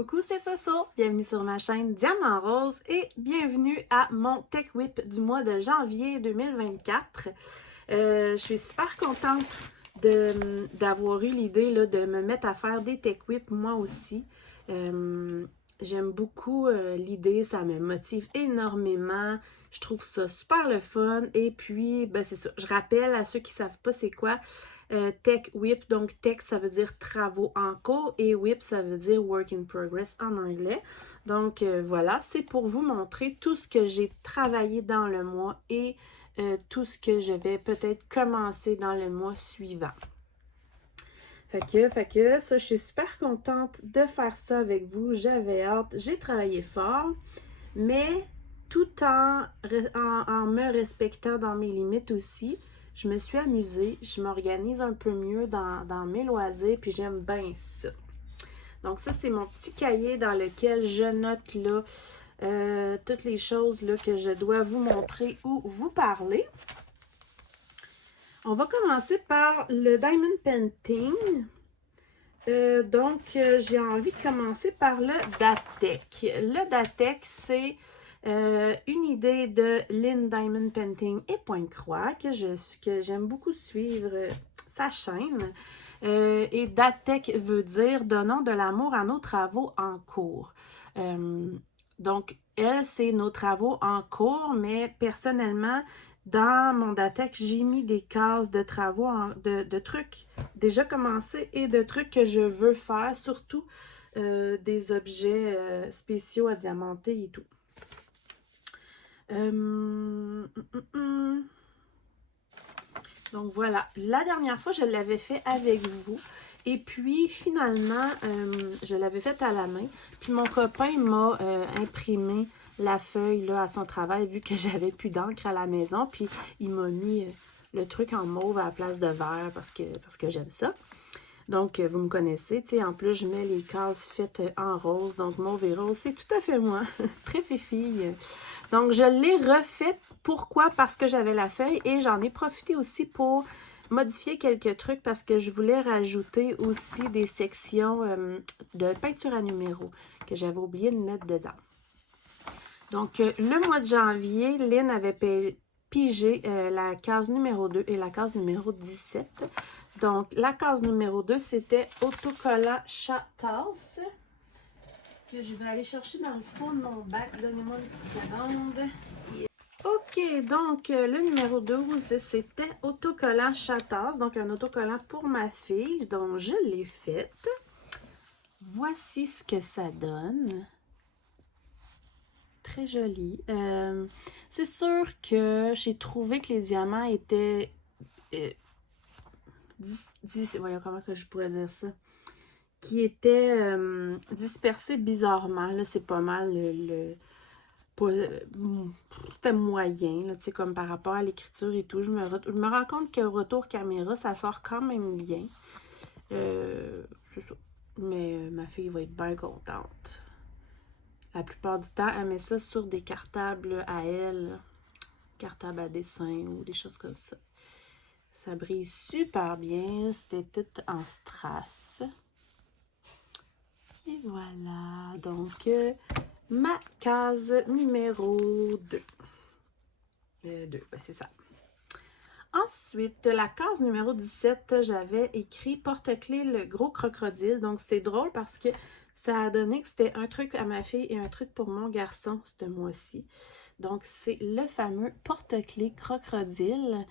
Coucou, c'est Soso, bienvenue sur ma chaîne Diamant Rose et bienvenue à mon Tech Whip du mois de janvier 2024. Je suis super contente d'avoir eu l'idée de me mettre à faire des Tech Whip moi aussi. J'aime beaucoup l'idée, ça me motive énormément. Je trouve ça super le fun. Et puis, ben c'est ça. Je rappelle à ceux qui ne savent pas c'est quoi Tech Whip. Donc, Tech, ça veut dire travaux en cours et Whip, ça veut dire Work in Progress en anglais. Donc, voilà, c'est pour vous montrer tout ce que j'ai travaillé dans le mois et tout ce que je vais peut-être commencer dans le mois suivant. Fait que ça, je suis super contente de faire ça avec vous. J'avais hâte. J'ai travaillé fort, mais tout en me respectant dans mes limites aussi. Je me suis amusée. Je m'organise un peu mieux dans mes loisirs, puis j'aime bien ça. Donc ça, c'est mon petit cahier dans lequel je note là toutes les choses là, que je dois vous montrer ou vous parler. On va commencer par le Diamond Painting. J'ai envie de commencer par le Datek. Le Datek, c'est une idée de Lynn Diamond Painting et Pointe-Croix que j'aime beaucoup suivre sa chaîne. Et Datek veut dire « Donnons de l'amour à nos travaux en cours ». Donc, elle, c'est nos travaux en cours, mais personnellement, dans mon Datek, j'ai mis des cases de travaux, de trucs déjà commencés et de trucs que je veux faire, surtout des objets spéciaux à diamanter et tout. Donc voilà, la dernière fois, je l'avais fait avec vous. Et puis, finalement, je l'avais fait à la main. Puis, mon copain m'a imprimé la feuille là, à son travail, vu que j'avais plus d'encre à la maison. Puis, il m'a mis le truc en mauve à la place de vert parce que j'aime ça. Donc, vous me connaissez, tu sais, en plus, je mets les cases faites en rose. Donc, mauve et rose, c'est tout à fait moi. Très fifille. Donc, je l'ai refaite. Pourquoi? Parce que j'avais la feuille et j'en ai profité aussi pour modifier quelques trucs parce que je voulais rajouter aussi des sections de peinture à numéro que j'avais oublié de mettre dedans. Donc, le mois de janvier, Lynn avait pigé la case numéro 2 et la case numéro 17. Donc, la case numéro 2, c'était autocollant chat-tasse que je vais aller chercher dans le fond de mon bac. Donnez-moi une petite seconde. OK, donc le numéro 12, c'était autocollant chat-tasse, donc un autocollant pour ma fille, donc je l'ai faite. Voici ce que ça donne. Très joli. C'est sûr que j'ai trouvé que les diamants étaient... voyons comment que je pourrais dire ça. Qui étaient dispersés bizarrement. Là, c'est pas mal c'était moyen, là, comme par rapport à l'écriture et tout. Je me rends compte qu'au retour caméra, ça sort quand même bien. C'est ça. Mais ma fille va être bien contente. La plupart du temps, elle met ça sur des cartables à elle, cartables à dessin ou des choses comme ça. Ça brille super bien. C'était tout en strass. Et voilà. Donc, ma case numéro 2. 2, ben c'est ça. Ensuite, la case numéro 17, j'avais écrit porte-clés le gros crocodile. Donc, c'était drôle parce que ça a donné que c'était un truc à ma fille et un truc pour mon garçon ce mois-ci. Donc, c'est le fameux porte-clés crocodile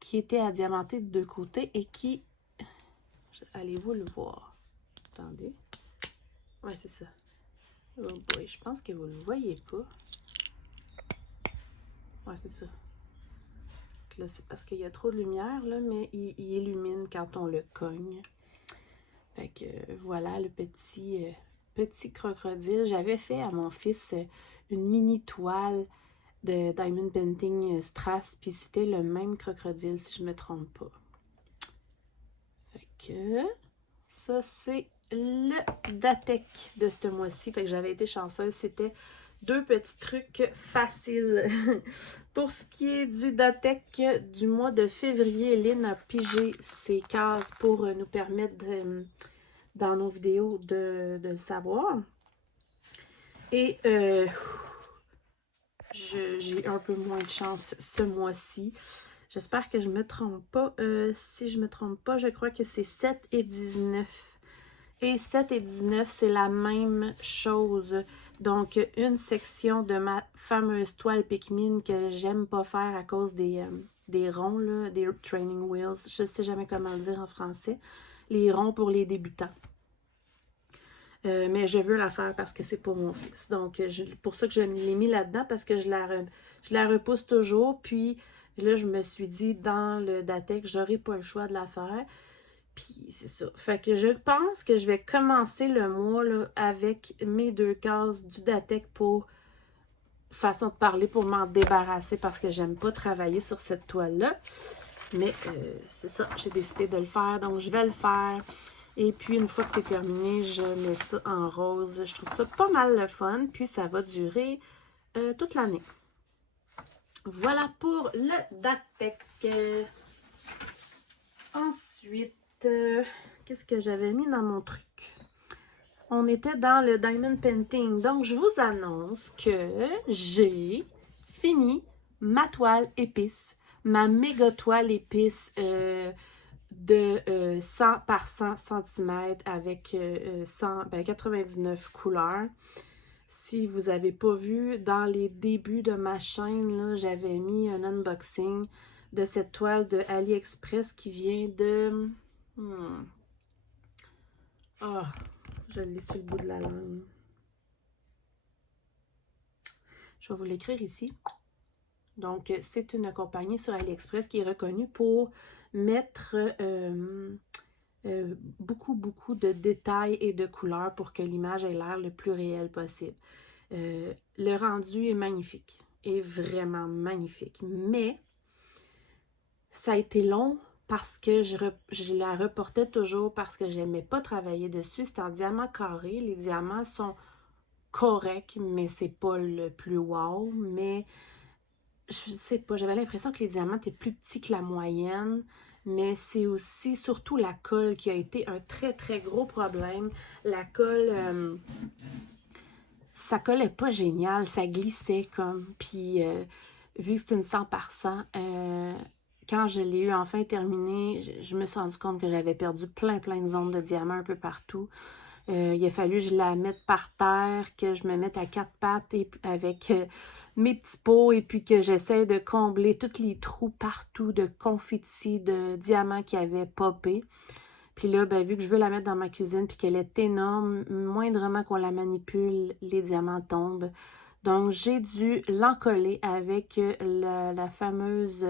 qui était à diamanter de deux côtés et qui... Allez-vous le voir? Attendez. Ouais, c'est ça. Oh boy, je pense que vous ne le voyez pas. Ouais, c'est ça. Là, c'est parce qu'il y a trop de lumière, là, mais il illumine quand on le cogne. Fait que voilà le petit crocodile. J'avais fait à mon fils une mini toile de Diamond Painting Strass, puis c'était le même crocodile, si je ne me trompe pas. Fait que ça, c'est le Datek de ce mois-ci. Fait que j'avais été chanceuse. C'était deux petits trucs faciles. Pour ce qui est du Datek du mois de février, Lynn a pigé ses cases pour nous permettre dans nos vidéos de le savoir. Et j'ai un peu moins de chance ce mois-ci. J'espère que je ne me trompe pas. Si je ne me trompe pas, je crois que c'est 7 et 19. Et 7 et 19, c'est la même chose. Donc, une section de ma fameuse toile Pikmin que j'aime pas faire à cause des ronds, là, des training wheels. Je ne sais jamais comment le dire en français. Les ronds pour les débutants. Mais je veux la faire parce que c'est pour mon fils. Donc, pour ça que je l'ai mis là-dedans, parce que je la repousse toujours. Puis là, je me suis dit, dans le Datec, j'aurai pas le choix de la faire. Puis c'est ça. Fait que je pense que je vais commencer le mois là, avec mes 2 cases du Datec pour façon de parler, pour m'en débarrasser parce que j'aime pas travailler sur cette toile-là. Mais c'est ça, j'ai décidé de le faire, donc je vais le faire. Et puis, une fois que c'est terminé, je mets ça en rose. Je trouve ça pas mal le fun. Puis, ça va durer toute l'année. Voilà pour le Datec. Ensuite, qu'est-ce que j'avais mis dans mon truc? On était dans le Diamond Painting. Donc, je vous annonce que j'ai fini ma toile épice. Ma méga toile épice de 100 par 100 cm avec 99 couleurs. Si vous n'avez pas vu, dans les débuts de ma chaîne, j'avais mis un unboxing de cette toile de AliExpress qui vient de... je l'ai sur le bout de la langue. Je vais vous l'écrire ici. Donc, c'est une compagnie sur AliExpress qui est reconnue pour mettre beaucoup de détails et de couleurs pour que l'image ait l'air le plus réel possible. Le rendu est magnifique, est vraiment magnifique, mais ça a été long parce que je la reportais toujours parce que je n'aimais pas travailler dessus. C'est en diamant carré, les diamants sont corrects, mais c'est pas le plus wow, mais je sais pas, j'avais l'impression que les diamants étaient plus petits que la moyenne, mais c'est aussi surtout la colle qui a été un très très gros problème. La colle, ça collait pas génial, ça glissait comme, puis vu que c'est une 100 par 100, quand je l'ai eu enfin terminée, je me suis rendu compte que j'avais perdu plein de zones de diamants un peu partout. Il a fallu que je la mette par terre, que je me mette à 4 pattes et, avec mes petits pots et puis que j'essaie de combler tous les trous partout de confettis, de diamants qui avaient popé. Puis là, ben, vu que je veux la mettre dans ma cuisine puis qu'elle est énorme, moindrement qu'on la manipule, les diamants tombent. Donc, j'ai dû l'encoller avec la fameuse...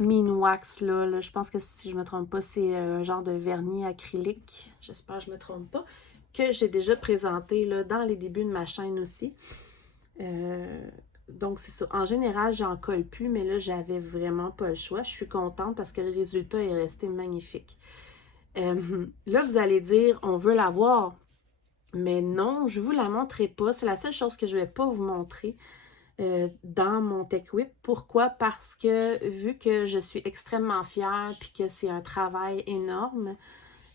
Minwax, là, je pense que si je ne me trompe pas, c'est un genre de vernis acrylique, j'espère que je ne me trompe pas, que j'ai déjà présenté là, dans les débuts de ma chaîne aussi. Donc, c'est ça. En général, j'en colle plus, mais là, j'avais vraiment pas le choix. Je suis contente parce que le résultat est resté magnifique. Là, vous allez dire, on veut la voir. Mais non, je ne vous la montrerai pas. C'est la seule chose que je ne vais pas vous montrer. Dans mon Tech Whip. Pourquoi? Parce que vu que je suis extrêmement fière puis que c'est un travail énorme,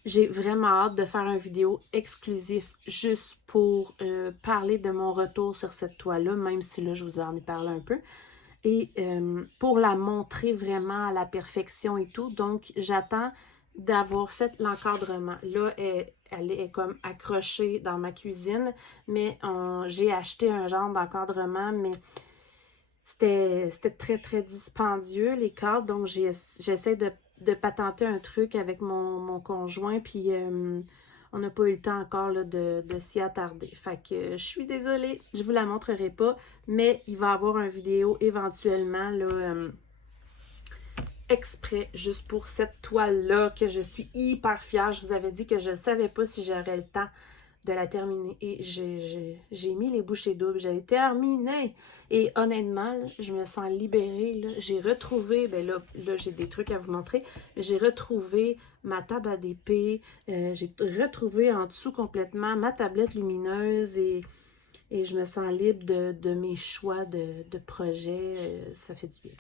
j'ai vraiment hâte de faire une vidéo exclusive juste pour parler de mon retour sur cette toile-là, même si là, je vous en ai parlé un peu. Et pour la montrer vraiment à la perfection et tout. Donc, j'attends d'avoir fait l'encadrement. Là, elle est comme accrochée dans ma cuisine, mais j'ai acheté un genre d'encadrement, mais c'était très dispendieux, les cadres. Donc, j'essaie de patenter un truc avec mon conjoint, puis on n'a pas eu le temps encore là, de s'y attarder. Fait que je suis désolée, je vous la montrerai pas, mais il va y avoir une vidéo éventuellement là, exprès juste pour cette toile-là que je suis hyper fière. Je vous avais dit que je ne savais pas si j'aurais le temps de la terminer et j'ai mis les bouchées doubles, j'ai terminé et honnêtement, là, je me sens libérée, j'ai retrouvé, ben là j'ai des trucs à vous montrer, j'ai retrouvé ma table à dépée, j'ai retrouvé en dessous complètement ma tablette lumineuse et je me sens libre de mes choix de projets, ça fait du bien.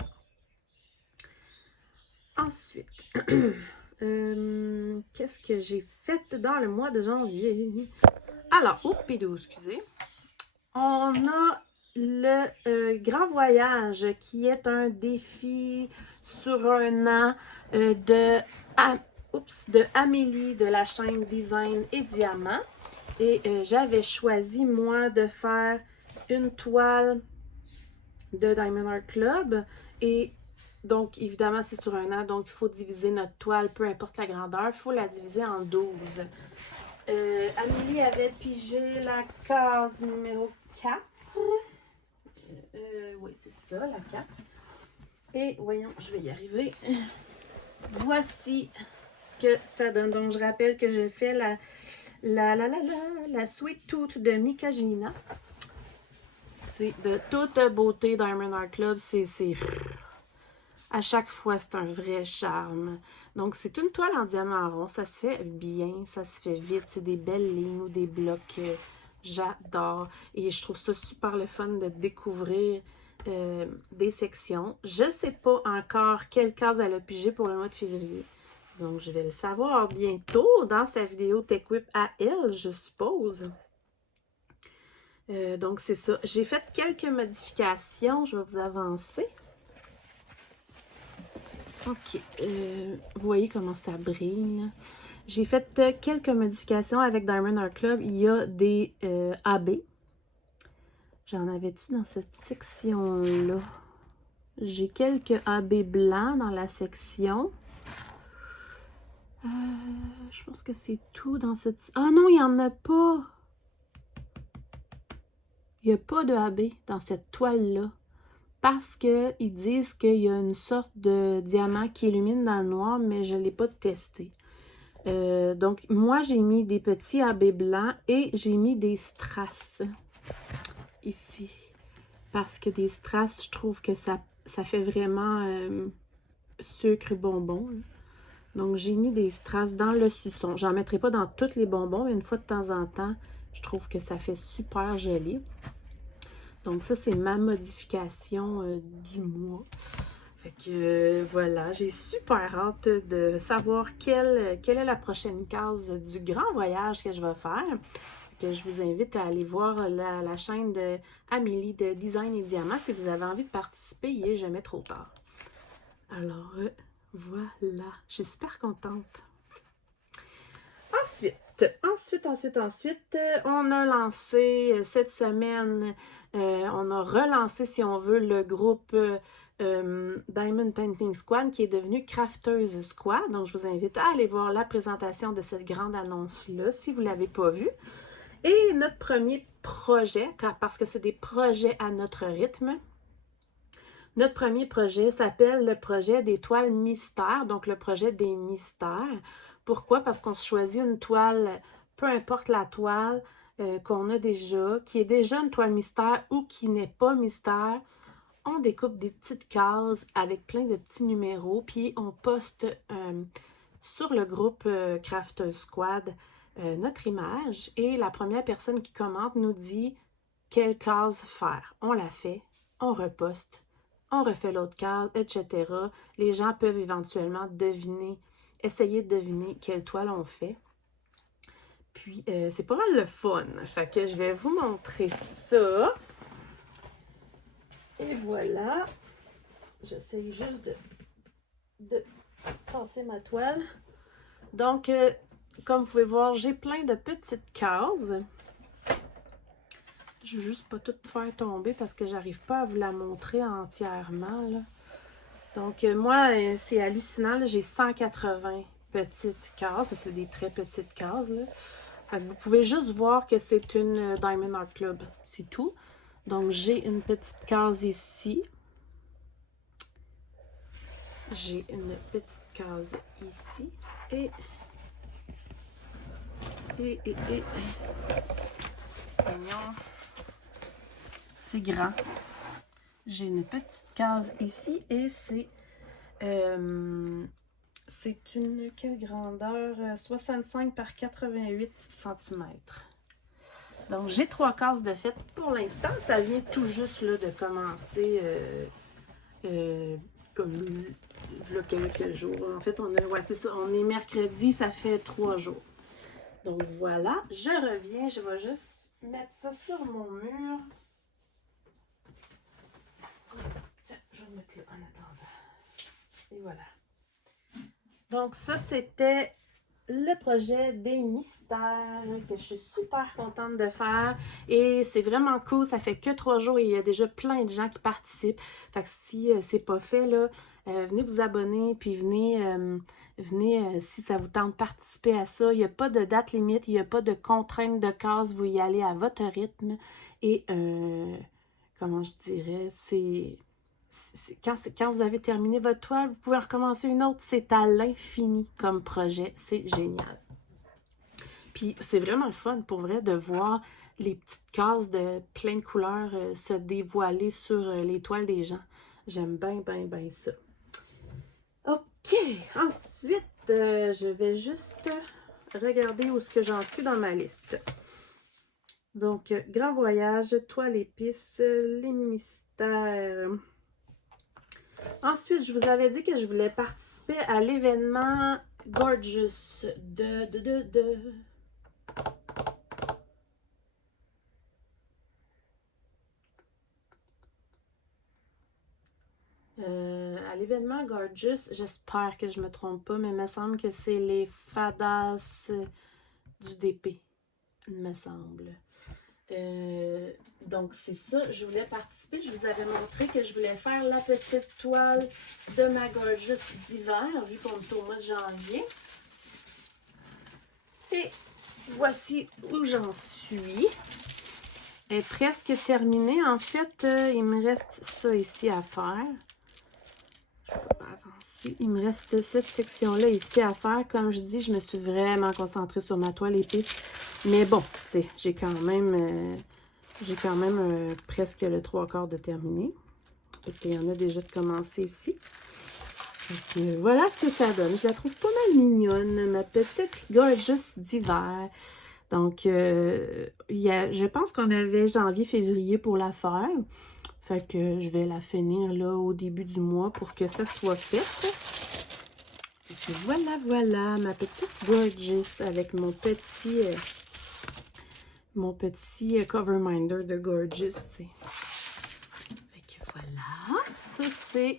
Ensuite, Qu'est-ce que j'ai fait dans le mois de janvier? Alors, oupidou, excusez. On a le Grand Voyage qui est un défi sur un an de Amélie de la chaîne Design et Diamant. Et j'avais choisi, moi, de faire une toile de Diamond Art Club. Et donc, évidemment, c'est sur un an, donc il faut diviser notre toile, peu importe la grandeur, il faut la diviser en 12. Amélie avait pigé la case numéro 4. Oui, c'est ça, la 4. Et voyons, je vais y arriver. Voici ce que ça donne. Donc, je rappelle que je fais la Sweet Tooth de Mika Gina. C'est de toute beauté Diamond Art Club. À chaque fois, c'est un vrai charme. Donc, c'est une toile en diamant rond. Ça se fait bien, ça se fait vite. C'est des belles lignes ou des blocs. J'adore. Et je trouve ça super le fun de découvrir des sections. Je ne sais pas encore quelle case elle a pigé pour le mois de février. Donc, je vais le savoir bientôt dans sa vidéo TechWhip à elle, je suppose. Donc, c'est ça. J'ai fait quelques modifications. Je vais vous avancer. OK. Vous voyez comment ça brille. J'ai fait quelques modifications avec Diamond Art Club. Il y a des AB. J'en avais-tu dans cette section-là? J'ai quelques AB blancs dans la section. Je pense que c'est tout dans cette... Ah non, il n'y en a pas! Il n'y a pas de AB dans cette toile-là. Parce qu'ils disent qu'il y a une sorte de diamant qui illumine dans le noir, mais je ne l'ai pas testé. Donc, moi, j'ai mis des petits AB blancs et j'ai mis des strass ici. Parce que des strass, je trouve que ça fait vraiment sucre bonbon. Là. Donc, j'ai mis des strass dans le suçon. J'en mettrai pas dans tous les bonbons, mais une fois de temps en temps, je trouve que ça fait super joli. Donc, ça, c'est ma modification du mois. Fait que voilà, j'ai super hâte de savoir quelle est la prochaine case du grand voyage que je vais faire. Que je vous invite à aller voir la chaîne de Amélie de Design et Diamant si vous avez envie de participer, il n'est jamais trop tard. Alors, voilà, je suis super contente. Ensuite, on a lancé cette semaine, on a relancé, si on veut, le groupe Diamond Painting Squad qui est devenu Crafteuse Squad. Donc, je vous invite à aller voir la présentation de cette grande annonce-là si vous ne l'avez pas vue. Et notre premier projet, parce que c'est des projets à notre rythme, notre premier projet s'appelle le projet des toiles mystères, donc le projet des mystères. Pourquoi? Parce qu'on se choisit une toile, peu importe la toile qu'on a déjà, qui est déjà une toile mystère ou qui n'est pas mystère. On découpe des petites cases avec plein de petits numéros, puis on poste sur le groupe Craft Squad notre image. Et la première personne qui commente nous dit quelle case faire. On la fait, on reposte, on refait l'autre case, etc. Les gens peuvent éventuellement essayer de deviner quelle toile on fait. Puis, c'est pas mal le fun. Fait que je vais vous montrer ça. Et voilà. J'essaye juste de passer ma toile. Donc, comme vous pouvez voir, j'ai plein de petites cases. Je ne veux juste pas tout faire tomber parce que j'arrive pas à vous la montrer entièrement. Là. Donc, moi, c'est hallucinant. J'ai 180 petites cases. C'est des très petites cases. Là. Vous pouvez juste voir que c'est une Diamond Art Club. C'est tout. Donc, j'ai une petite case ici. J'ai une petite case ici. Et c'est grand. J'ai une petite case ici et c'est une quelle grandeur? 65 par 88 cm. Donc, j'ai 3 cases de fait pour l'instant. Ça vient tout juste là, de commencer comme là, quelques jours. En fait, ouais, c'est ça, on est mercredi, ça fait 3 jours. Donc voilà, je reviens, je vais juste mettre ça sur mon mur. Tiens, je vais le mettre là en attendant. Et voilà. Donc ça, c'était le projet des mystères que je suis super contente de faire. Et c'est vraiment cool, ça fait que 3 jours et il y a déjà plein de gens qui participent. Fait que si c'est pas fait, là, venez vous abonner, puis venez si ça vous tente de participer à ça. Il n'y a pas de date limite, il n'y a pas de contrainte de case, vous y allez à votre rythme. Et comment je dirais, quand vous avez terminé votre toile, vous pouvez recommencer une autre. C'est à l'infini comme projet. C'est génial. Puis c'est vraiment le fun, pour vrai, de voir les petites cases de plein de couleurs se dévoiler sur les toiles des gens. J'aime bien, bien, bien ça. OK. Ensuite, je vais juste regarder où est-ce que j'en suis dans ma liste. Donc, Grand Voyage, toile épices, les mystères. Ensuite, je vous avais dit que je voulais participer à l'événement Gorgeous à l'événement Gorgeous, j'espère que je me trompe pas, mais il me semble que c'est les Fadas du DP, il me semble. Donc, c'est ça, je voulais participer. Je vous avais montré que je voulais faire la petite toile de ma Gorgeous d'hiver, vu qu'on est au mois de janvier. Et voici où j'en suis. Elle est presque terminée. En fait, il me reste ça ici à faire. Je peux pas avancer. Il me reste cette section-là ici à faire. Comme je dis, je me suis vraiment concentrée sur ma toile épice. Mais bon, tu sais, j'ai quand même... presque le 3/4 de terminé. Parce qu'il y en a déjà de commencer ici. Donc, voilà ce que ça donne. Je la trouve pas mal mignonne, ma petite Gorgeous d'hiver. Donc, je pense qu'on avait janvier-février pour la faire. Fait que je vais la finir là au début du mois pour que ça soit fait. Et puis voilà, ma petite Gorgeous avec mon petit cover minder de Gorgeous, tu sais. Fait que voilà, ça c'est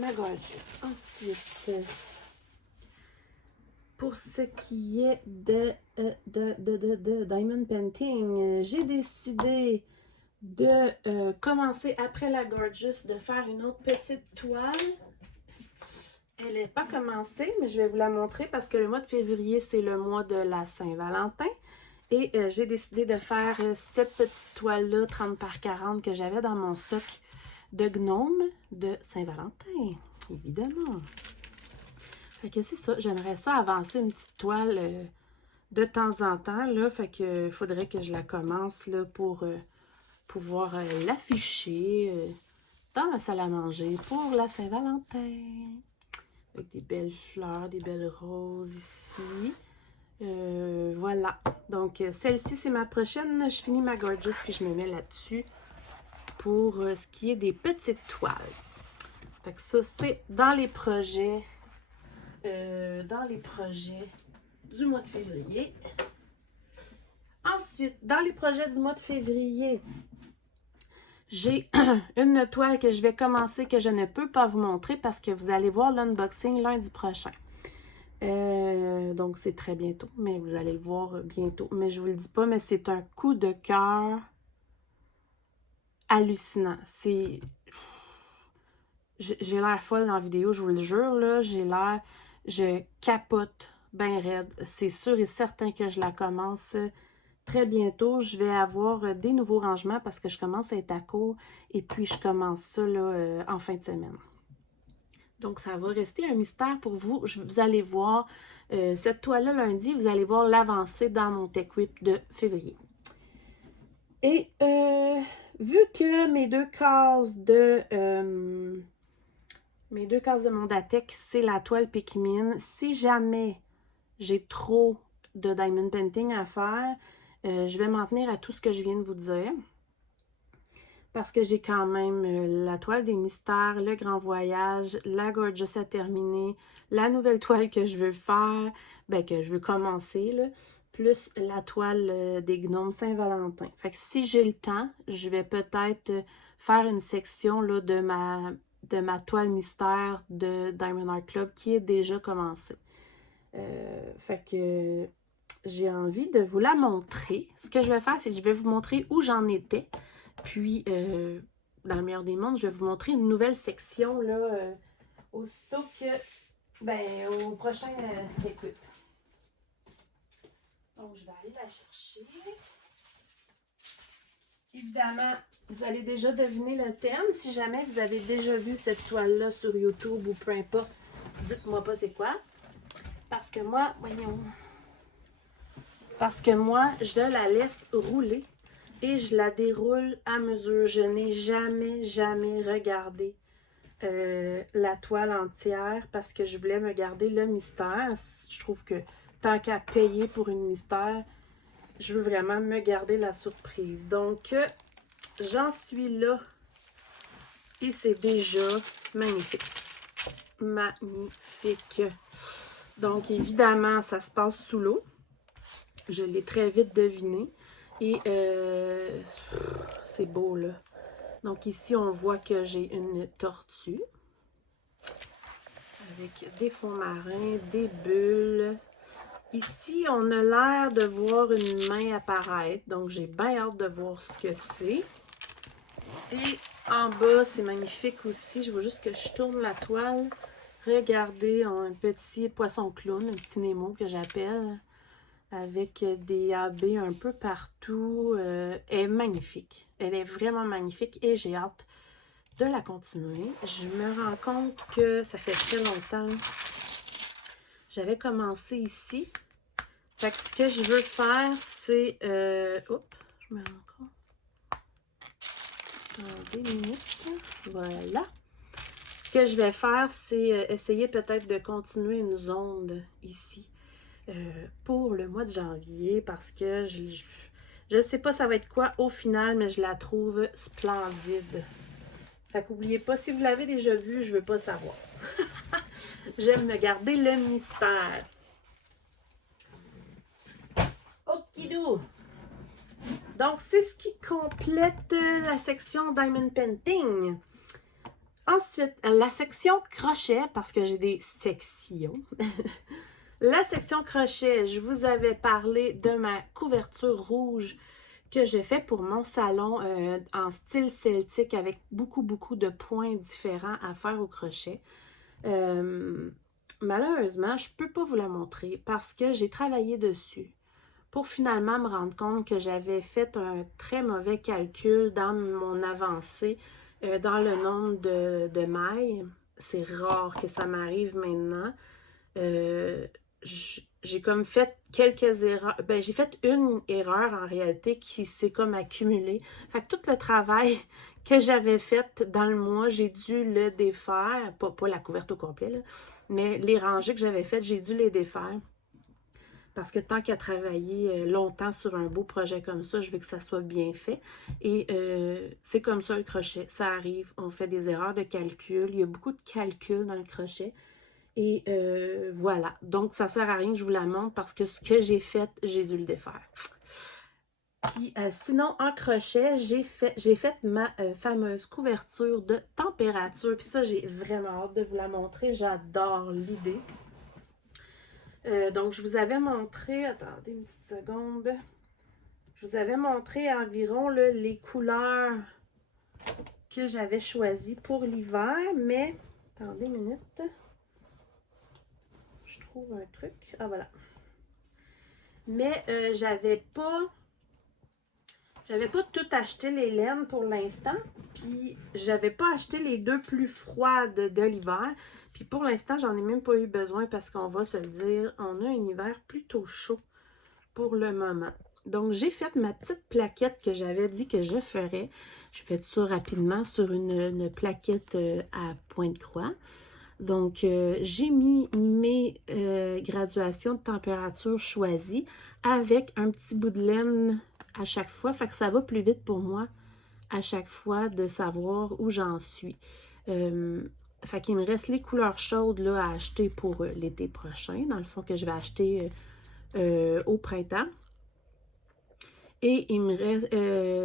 ma Gorgeous. Ensuite, pour ce qui est de Diamond Painting, j'ai décidé de commencer après la Gorgeous de faire une autre petite toile. Elle n'est pas commencée, mais je vais vous la montrer parce que le mois de février, c'est le mois de la Saint-Valentin. Et j'ai décidé de faire cette petite toile-là, 30 par 40, que j'avais dans mon stock de gnomes de Saint-Valentin, évidemment. Fait que c'est ça, j'aimerais ça avancer une petite toile de temps en temps, là. Fait que faudrait que je la commence, là, pour pouvoir l'afficher dans ma salle à manger pour la Saint-Valentin. Avec des belles fleurs, des belles roses ici. Voilà. Donc, celle-ci, c'est ma prochaine. Je finis ma Gorgeous, puis je me mets là-dessus pour ce qui est des petites toiles. Fait que ça, c'est dans les projets du mois de février. Ensuite, dans les projets du mois de février, j'ai une toile que je vais commencer que je ne peux pas vous montrer parce que vous allez voir l'unboxing lundi prochain. Donc, c'est très bientôt, mais vous allez le voir bientôt. Mais je vous le dis pas, mais c'est un coup de cœur hallucinant. C'est... J'ai l'air folle dans la vidéo, je vous le jure, là. Je capote bien raide. C'est sûr et certain que je la commence très bientôt. Je vais avoir des nouveaux rangements parce que je commence à être à court. Et puis, je commence ça là, en fin de semaine. Donc, ça va rester un mystère pour vous. Vous allez voir cette toile-là lundi. Vous allez voir l'avancée dans mon Tech Whip de février. Et vu que mes deux cases de Mondatech, c'est la toile Pikmin, si jamais j'ai trop de Diamond Painting à faire, je vais m'en tenir à tout ce que je viens de vous dire. parce que j'ai quand même la toile des mystères, le grand voyage, la Gorgeous à terminer, la nouvelle toile que je veux faire, ben que je veux commencer, là, plus la toile des gnomes Saint-Valentin. Fait que si j'ai le temps, je vais peut-être faire une section là, de ma toile mystère de Diamond Art Club qui est déjà commencée. Fait que j'ai envie de vous la montrer. Ce que je vais faire, c'est que je vais vous montrer où j'en étais. Puis, dans le meilleur des mondes, je vais vous montrer une nouvelle section, là, aussitôt que, ben, au prochain écoute. Donc, je vais aller la chercher. Évidemment, vous allez déjà deviner le thème. Si jamais vous avez déjà vu cette toile-là sur YouTube ou peu importe, dites-moi pas c'est quoi. Parce que moi, voyons. Parce que moi, je la laisse rouler et je la déroule à mesure. Je n'ai jamais regardé la toile entière parce que je voulais me garder le mystère. Je trouve que tant qu'à payer pour une mystère, je veux vraiment me garder la surprise. Donc, j'en suis là et c'est déjà magnifique. Magnifique. Donc, évidemment, ça se passe sous l'eau. Je l'ai très vite deviné. Et c'est beau, là. Donc, ici, on voit que j'ai une tortue. Avec des fonds marins, des bulles. Ici, on a l'air de voir une main apparaître. Donc, j'ai bien hâte de voir ce que c'est. Et en bas, c'est magnifique aussi. Je veux juste que je tourne la toile. Regardez, on a un petit poisson clown, un petit Nemo que j'appelle. Avec des AB un peu partout. Elle est magnifique. Elle est vraiment magnifique et j'ai hâte de la continuer. Je me rends compte que ça fait très longtemps. J'avais commencé ici. Fait que ce que je veux faire, c'est... oups, je me rends compte. Attendez une minute. Voilà. Ce que je vais faire, c'est essayer peut-être de continuer une zone ici. Pour le mois de janvier parce que je sais pas ça va être quoi au final, mais je la trouve splendide. Fait qu'oubliez pas, si vous l'avez déjà vue, je veux pas savoir. J'aime me garder le mystère. Okidou! Donc, c'est ce qui complète la section Diamond Painting. Ensuite, la section crochet, parce que j'ai des sections. La section crochet, je vous avais parlé de ma couverture rouge que j'ai fait pour mon salon en style celtique avec beaucoup de points différents à faire au crochet. Malheureusement, je ne peux pas vous la montrer parce que j'ai travaillé dessus pour finalement me rendre compte que j'avais fait un très mauvais calcul dans mon avancée dans le nombre de mailles. C'est rare que ça m'arrive maintenant. J'ai comme fait quelques erreurs. Ben, j'ai fait une erreur en réalité qui s'est comme accumulée. Fait que tout le travail que j'avais fait dans le mois, j'ai dû le défaire. Pas la couverte au complet, là, mais les rangées que j'avais faites, j'ai dû les défaire. Parce que tant qu'à travailler longtemps sur un beau projet comme ça, je veux que ça soit bien fait. Et c'est comme ça le crochet. Ça arrive, on fait des erreurs de calcul. Il y a beaucoup de calculs dans le crochet. Et voilà. Donc, ça ne sert à rien que je vous la montre parce que ce que j'ai fait, j'ai dû le défaire. Puis, sinon, en crochet, j'ai fait ma fameuse couverture de température. Puis ça, j'ai vraiment hâte de vous la montrer. J'adore l'idée. Donc, je vous avais montré... Attendez une petite seconde. Je vous avais montré environ là, les couleurs que j'avais choisies pour l'hiver. Mais, attendez une minute. Je trouve un truc. Ah, voilà. Mais j'avais pas tout acheté les laines pour l'instant. Puis j'avais pas acheté les deux plus froides de l'hiver. Puis pour l'instant, j'en ai même pas eu besoin parce qu'on va se le dire, on a un hiver plutôt chaud pour le moment. Donc j'ai fait ma petite plaquette que j'avais dit que je ferais. Je fais ça rapidement sur une plaquette à point de croix. Donc, j'ai mis mes graduations de température choisies avec un petit bout de laine à chaque fois. Fait que ça va plus vite pour moi à chaque fois de savoir où j'en suis. Fait qu'il me reste les couleurs chaudes là, à acheter pour l'été prochain, dans le fond que je vais acheter au printemps. Et il me reste,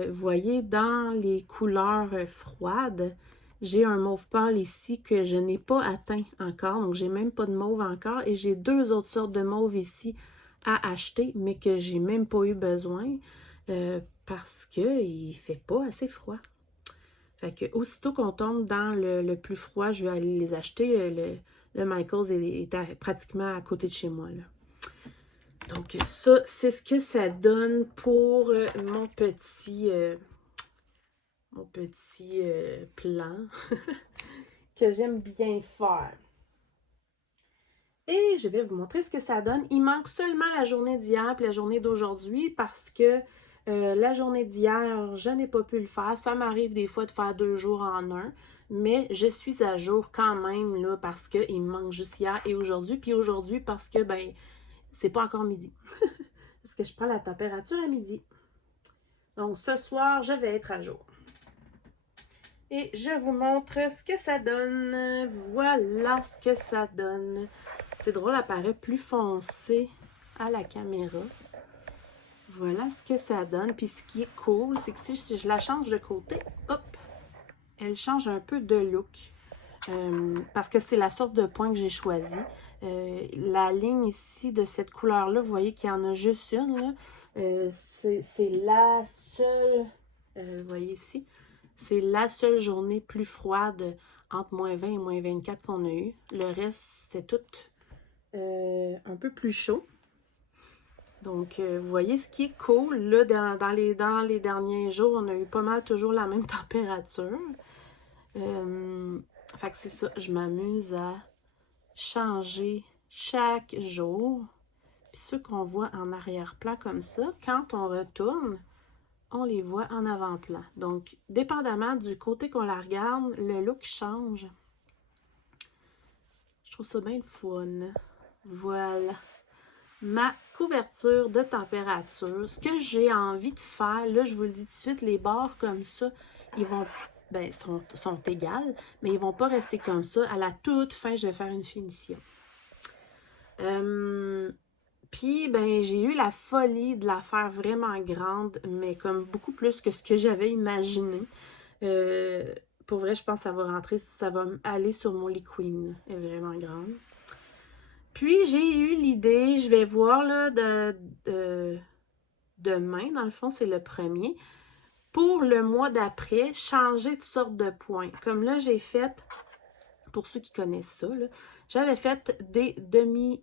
vous voyez, dans les couleurs froides, j'ai un mauve pâle ici que je n'ai pas atteint encore. Donc, j'ai même pas de mauve encore. Et j'ai deux autres sortes de mauve ici à acheter, mais que j'ai même pas eu besoin parce qu'il ne fait pas assez froid. Fait que aussitôt qu'on tombe dans le plus froid, je vais aller les acheter. Le Michaels est pratiquement à côté de chez moi, là. Donc, ça, c'est ce que ça donne pour mon petit plan que j'aime bien faire. Et je vais vous montrer ce que ça donne. Il manque seulement la journée d'hier et la journée d'aujourd'hui parce que la journée d'hier, je n'ai pas pu le faire. Ça m'arrive des fois de faire 2 jours en un, mais je suis à jour quand même là parce qu'il me manque juste hier et aujourd'hui. Puis aujourd'hui parce que, ben, c'est pas encore midi. Parce que je prends la température à midi. Donc, ce soir, je vais être à jour. Et je vous montre ce que ça donne. Voilà ce que ça donne. C'est drôle, elle paraît plus foncé à la caméra. Voilà ce que ça donne. Puis ce qui est cool, c'est que si je la change de côté, hop, elle change un peu de look. Parce que c'est la sorte de point que j'ai choisi. La ligne ici de cette couleur-là, vous voyez qu'il y en a juste une. C'est la seule, vous voyez ici, c'est la seule journée plus froide entre moins 20 et moins 24 qu'on a eu. Le reste, c'était tout un peu plus chaud. Donc, vous voyez ce qui est cool, là, dans les derniers jours, on a eu pas mal toujours la même température. Fait que c'est ça, je m'amuse à changer chaque jour. Puis ceux qu'on voit en arrière-plan comme ça, quand on retourne, on les voit en avant-plan. Donc, dépendamment du côté qu'on la regarde, le look change. Je trouve ça bien le fun. Voilà. Ma couverture de température. Ce que j'ai envie de faire, là, je vous le dis tout de suite, les bords comme ça, ils vont, ben, sont égales, mais ils vont pas rester comme ça. À la toute fin, je vais faire une finition. Puis, ben, j'ai eu la folie de la faire vraiment grande, mais comme beaucoup plus que ce que j'avais imaginé. Pour vrai, je pense que ça va rentrer, ça va aller sur mon Lee Queen. Elle est vraiment grande. Puis, j'ai eu l'idée, je vais voir là, demain, dans le fond, c'est le 1er. Pour le mois d'après, changer de sorte de point. Comme là, j'ai fait, pour ceux qui connaissent ça, j'avais fait des demi-brides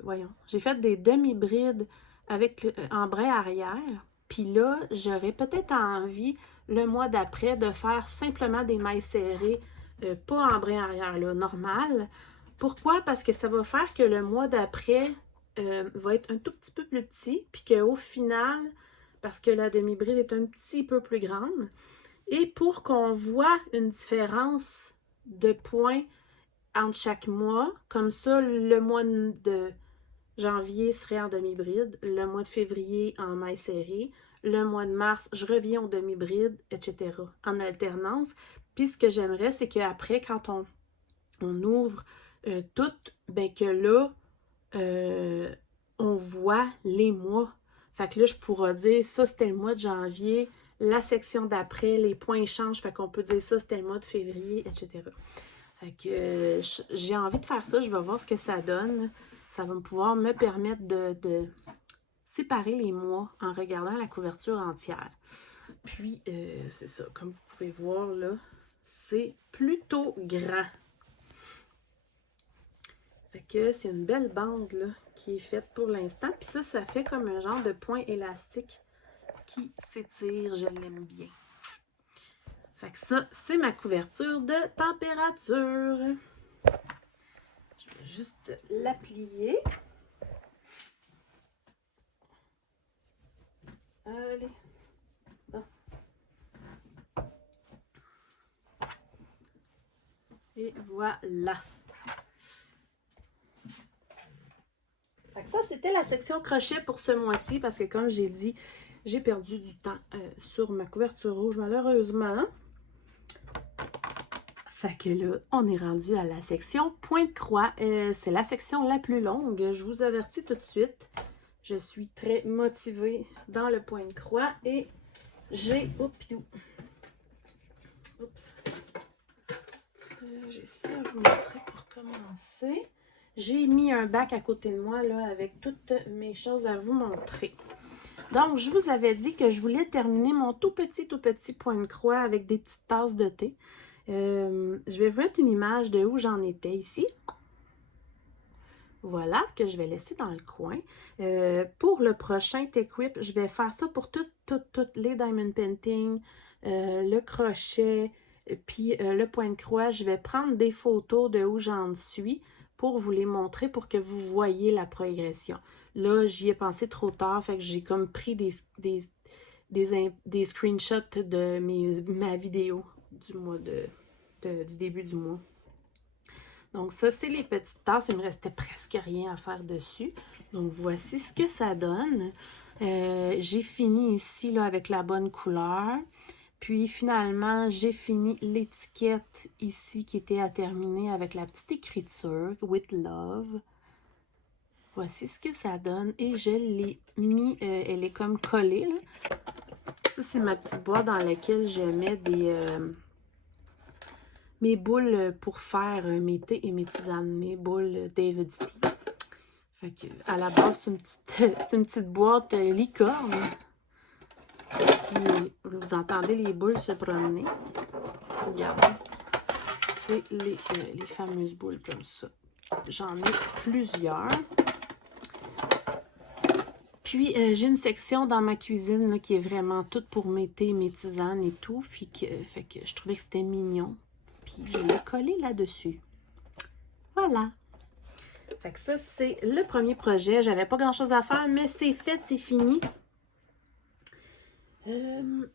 voyons, j'ai fait des demi-brides avec en brin arrière. Puis là, j'aurais peut-être envie, le mois d'après, de faire simplement des mailles serrées, pas en brin arrière, là, normal. Pourquoi? Parce que ça va faire que le mois d'après va être un tout petit peu plus petit, puis qu'au final, parce que la demi-bride est un petit peu plus grande, et pour qu'on voit une différence de points entre chaque mois, comme ça, le mois de janvier serait en demi-bride, le mois de février en maille serrée, le mois de mars, je reviens au demi-bride, etc. en alternance. Puis ce que j'aimerais, c'est qu'après, quand on ouvre tout, ben que là, on voit les mois. Fait que là, je pourrais dire, ça, c'était le mois de janvier, la section d'après, les points changent, fait qu'on peut dire ça, c'était le mois de février, etc. Fait que j'ai envie de faire ça, je vais voir ce que ça donne. Ça va pouvoir me permettre de séparer les mois en regardant la couverture entière. Puis, c'est ça, comme vous pouvez voir là, c'est plutôt grand. Fait que c'est une belle bande là, qui est faite pour l'instant. Puis ça fait comme un genre de point élastique qui s'étire. Je l'aime bien. Fait que ça, c'est ma couverture de température. Je vais juste la plier. Allez. Ah. Et voilà. ça, c'était la section crochet pour ce mois-ci parce que comme j'ai dit, j'ai perdu du temps sur ma couverture rouge malheureusement. Fait que là, on est rendu à la section pointe-croix. C'est la section la plus longue. Je vous avertis tout de suite. Je suis très motivée dans le pointe-croix et j'ai... Oups! J'ai ça à vous montrer pour commencer. J'ai mis un bac à côté de moi là, avec toutes mes choses à vous montrer. Donc, je vous avais dit que je voulais terminer mon tout petit pointe-croix avec des petites tasses de thé. Je vais vous mettre une image de où j'en étais ici. Voilà, que je vais laisser dans le coin. Pour le prochain T'Equip, je vais faire ça pour toutes les diamond painting, le crochet, puis le pointe-croix. Je vais prendre des photos de où j'en suis pour vous les montrer pour que vous voyez la progression. Là, j'y ai pensé trop tard, fait que j'ai comme pris des screenshots de ma vidéo du mois du début du mois. Donc ça, c'est les petites tasses. Il me restait presque rien à faire dessus. Donc voici ce que ça donne. J'ai fini ici là, avec la bonne couleur. Puis finalement, j'ai fini l'étiquette ici qui était à terminer avec la petite écriture « With Love ». Voici ce que ça donne. Et je l'ai mis, elle est comme collée là. Ça, c'est ma petite boîte dans laquelle je mets mes boules pour faire mes thés et mes tisanes, mes boules David Steve. Fait que, à la base, c'est une petite boîte licorne. Puis, vous entendez les boules se promener. Regardez. C'est les fameuses boules comme ça. J'en ai plusieurs. Puis, j'ai une section dans ma cuisine là, qui est vraiment toute pour mes thés, mes tisanes et tout. Fait que je trouvais que c'était mignon. Puis, je l'ai collé là-dessus. Voilà. Fait que ça, c'est le premier projet. J'avais pas grand-chose à faire, mais c'est fait, c'est fini. Ensuite,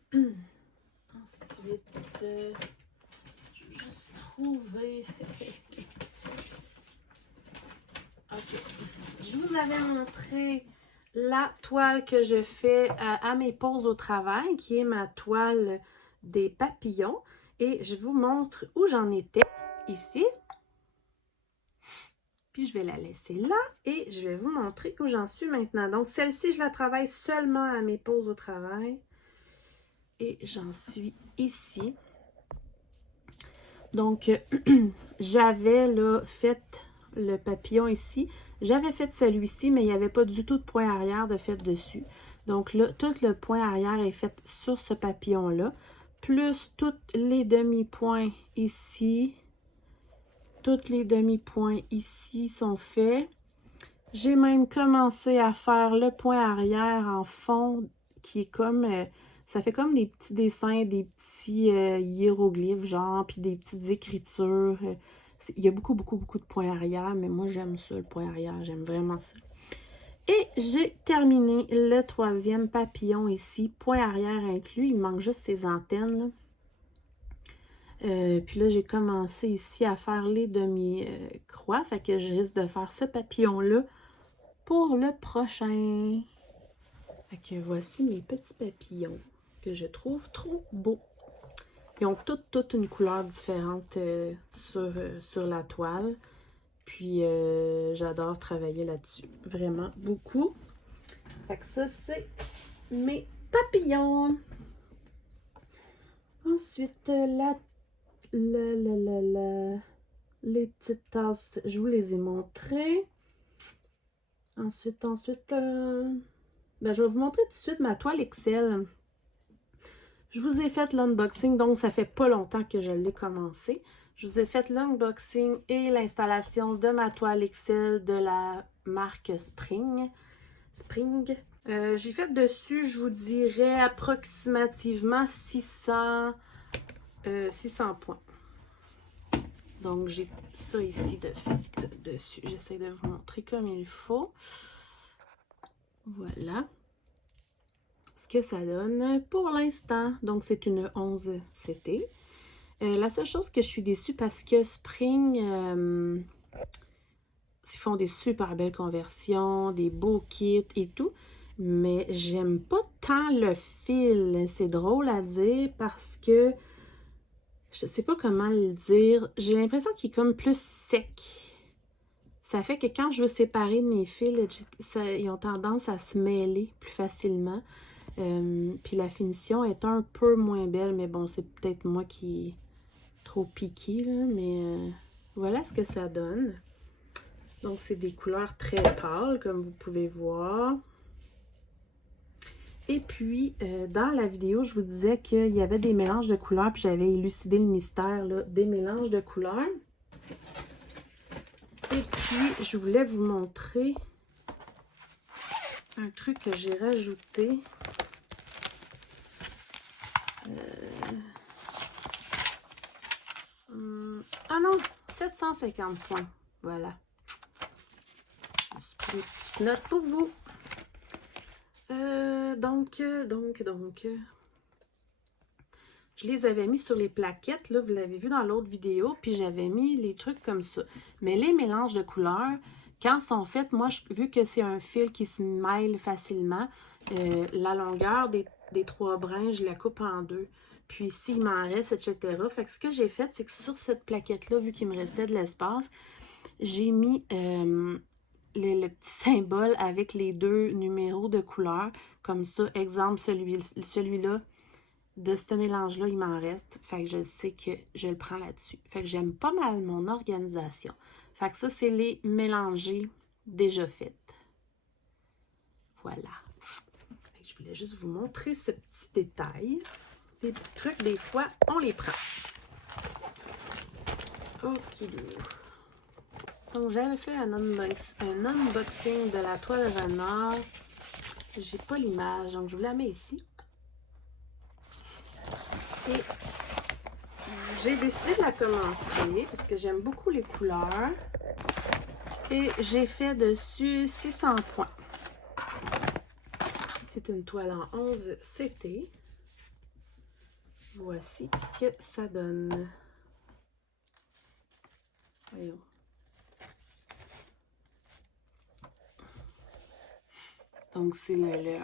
je vais juste trouver... OK. Je vous avais montré la toile que je fais à mes pauses au travail, qui est ma toile des papillons. Et je vous montre où j'en étais, ici. Puis je vais la laisser là et je vais vous montrer où j'en suis maintenant. Donc celle-ci, je la travaille seulement à mes pauses au travail. Et j'en suis ici. Donc, j'avais là fait le papillon ici. J'avais fait celui-ci, mais il n'y avait pas du tout de point arrière de fait dessus. Donc là, tout le point arrière est fait sur ce papillon-là. Plus toutes les demi-points ici. Toutes les demi-points ici sont faits. J'ai même commencé à faire le point arrière en fond qui est comme... ça fait comme des petits dessins, des petits hiéroglyphes, genre, puis des petites écritures. Il y a beaucoup de points arrière, mais moi, j'aime ça, le point arrière. J'aime vraiment ça. Et j'ai terminé le troisième papillon ici, point arrière inclus. Il manque juste ses antennes. Puis là, j'ai commencé ici à faire les demi-croix. Fait que je risque de faire ce papillon-là pour le prochain. Fait que voici mes petits papillons que je trouve trop beaux. Ils ont toutes une couleur différente sur la toile. Puis j'adore travailler là-dessus. Vraiment beaucoup. Fait que ça, c'est mes papillons. Ensuite, les petites tasses, je vous les ai montrées. Ensuite, ben, je vais vous montrer tout de suite ma toile Excel. Je vous ai fait l'unboxing, donc ça fait pas longtemps que je l'ai commencé. Je vous ai fait l'unboxing et l'installation de ma toile Excel de la marque Spring. J'ai fait dessus, je vous dirais, approximativement 600 points. Donc, j'ai ça ici de fait dessus. J'essaie de vous montrer comme il faut. Voilà ce que ça donne pour l'instant. Donc, c'est une 11 CT. La seule chose que je suis déçue parce que Spring ils font des super belles conversions, des beaux kits et tout. Mais j'aime pas tant le fil. C'est drôle à dire parce que je sais pas comment le dire. J'ai l'impression qu'il est comme plus sec. Ça fait que quand je veux séparer mes fils, ils ont tendance à se mêler plus facilement. Puis la finition est un peu moins belle, mais bon, c'est peut-être moi qui est trop piquée, là, mais voilà ce que ça donne. Donc, c'est des couleurs très pâles, comme vous pouvez voir. Et puis, dans la vidéo, je vous disais qu'il y avait des mélanges de couleurs, puis j'avais élucidé le mystère là, des mélanges de couleurs. Et puis, je voulais vous montrer un truc que j'ai rajouté. Ah non, 750 points. Voilà. Je me suis pris une petite note pour vous. Donc, je les avais mis sur les plaquettes, là, vous l'avez vu dans l'autre vidéo, puis j'avais mis les trucs comme ça. Mais les mélanges de couleurs, quand ils sont faits, moi, vu que c'est un fil qui se mêle facilement, la longueur des 3 brins, je la coupe en 2. Puis s'il m'en reste, etc. Fait que ce que j'ai fait, c'est que sur cette plaquette-là, vu qu'il me restait de l'espace, j'ai mis le petit symbole avec les 2 numéros de couleur. Comme ça, exemple, celui-là, de ce mélange-là, il m'en reste. Fait que je sais que je le prends là-dessus. Fait que j'aime pas mal mon organisation. Fait que ça, c'est les mélangés déjà faits. Voilà. Fait que je voulais juste vous montrer ce petit détail. Des petits trucs, des fois, on les prend. Ok. Donc, j'avais fait un unboxing de la toile renard. J'ai pas l'image, donc je vous la mets ici. Et j'ai décidé de la commencer parce que j'aime beaucoup les couleurs. Et j'ai fait dessus 600 points. C'est une toile en 11 CT. Voici ce que ça donne. Voyons. Donc, c'est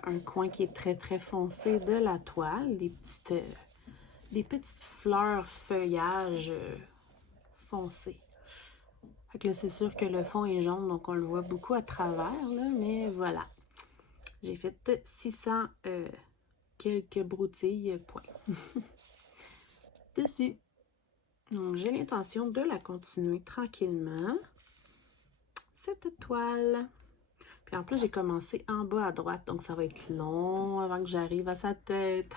un coin qui est très, très foncé de la toile. Des petites fleurs feuillage foncé. Fait que là, c'est sûr que le fond est jaune, donc on le voit beaucoup à travers, là, mais voilà. J'ai fait 600 quelques broutilles points dessus. Donc, j'ai l'intention de la continuer tranquillement, cette toile. Puis en plus, j'ai commencé en bas à droite, donc ça va être long avant que j'arrive à sa tête.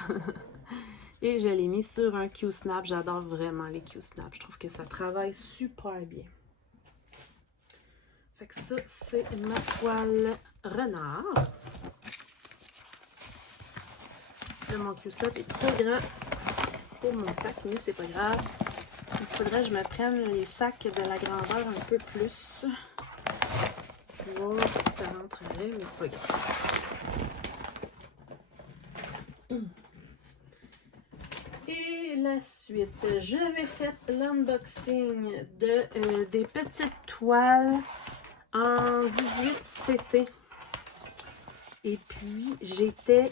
Et je l'ai mis sur un Q-Snap. J'adore vraiment les Q-Snap. Je trouve que ça travaille super bien. Fait que ça, c'est ma toile renard. Là, mon Q-Snap est trop grand pour mon sac, mais c'est pas grave. Il faudrait que je me prenne les sacs de la grandeur un peu plus. Voir si ça rentrerait, mais c'est pas grave. Et la suite, j'avais fait l'unboxing des petites toiles en 18 CT. Et puis, j'étais...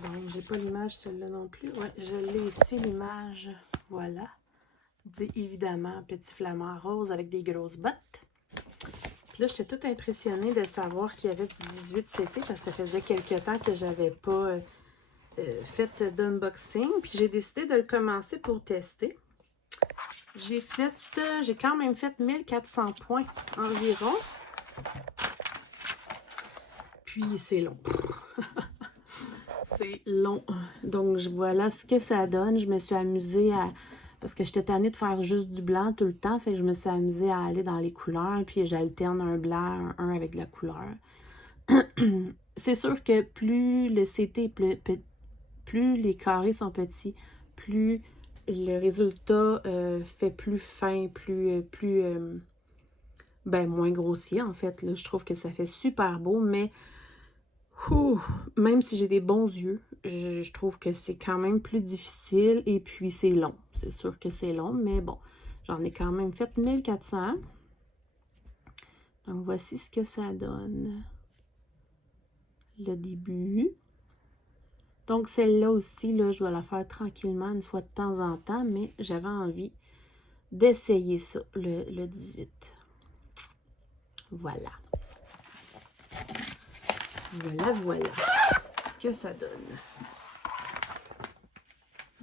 Bon, j'ai pas l'image, celle-là non plus. Ouais, je l'ai ici, l'image. Voilà. Évidemment, petit flamant rose avec des grosses bottes. Puis là, j'étais toute impressionnée de savoir qu'il y avait du 18 CT parce que ça faisait quelques temps que j'avais pas fait d'unboxing. Puis j'ai décidé de le commencer pour tester. J'ai quand même fait 1400 points environ. Puis c'est long. C'est long. Donc voilà ce que ça donne. Je me suis amusée à... Parce que j'étais tannée de faire juste du blanc tout le temps. Fait que je me suis amusée à aller dans les couleurs. Puis j'alterne un blanc, un avec de la couleur. C'est sûr que plus le CT est plus les carrés sont petits, plus le résultat fait plus fin, moins grossier en fait. Là, je trouve que ça fait super beau, mais même si j'ai des bons yeux, je trouve que c'est quand même plus difficile et puis c'est long. C'est sûr que c'est long, mais bon, J'en ai quand même fait 1400. Donc, voici ce que ça donne. Le début. Donc, celle-là aussi, là, je vais la faire tranquillement une fois de temps en temps, mais j'avais envie d'essayer ça, le 18. Voilà. Voilà ce que ça donne.